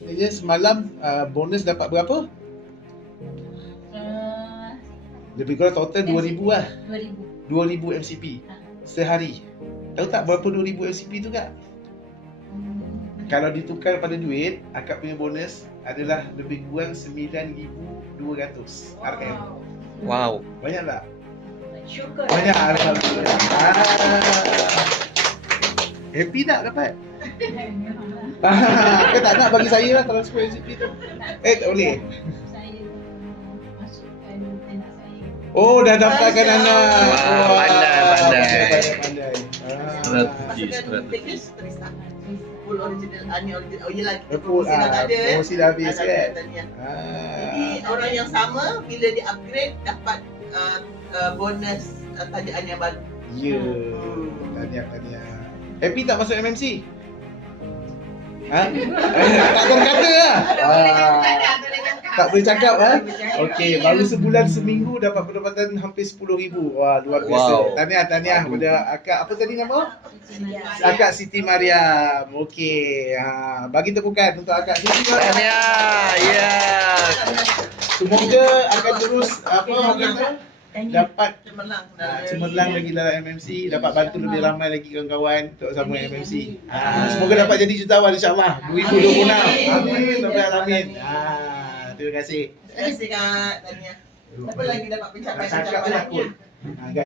Dia semalam bonus dapat berapa? Lebih kurang total 2000 lah. 2000 MCP sehari. Tahu tak berapa 2000 MCP tu kak? Kalau ditukar pada duit, akak punya bonus adalah lebih kurang 9200 RM. Wow. Banyak tak? Syukur. Banyak, alhamdulillah. Happy tak dapat? Kau tak nak bagi saya lah kalau 10 MCP tu? Tak boleh. Saya masukkan anak saya. Oh, dah daftarkan anak. Wah, pandai. Strategi. Full original, original. Oh yelah, kita Full, promosi dah tak ada. promosi dah habis kan? Tahniah. Jadi orang yang sama bila di upgrade dapat bonus tajaan yang baru. Ya. Tahniah. Happy tak masuk MMC? Ha? Tak tahu kata lah. Tak boleh cakap ha? Okey, baru sebulan seminggu dapat pendapatan hampir 10,000. Wah, luar biasa. Wow. Tahniah kepada akak. Apa tadi nama? Akak Siti Mariam. Okey. Bagi tepukan untuk akak Siti Mariam. Tahniah. Ya. Semoga akan terus orang kata dapat cemerlang lagi dalam MMC, dapat bantu lebih ramai lagi kawan-kawan untuk sambung MMC. Semoga dapat jadi jutawan insya-Allah 2026. Amin, sampai alamin. Terima kasih. Terima kasih Kak Tahniah. Siapa lagi dapat pencapaian-pencapaian? Cakap je lah, Kul.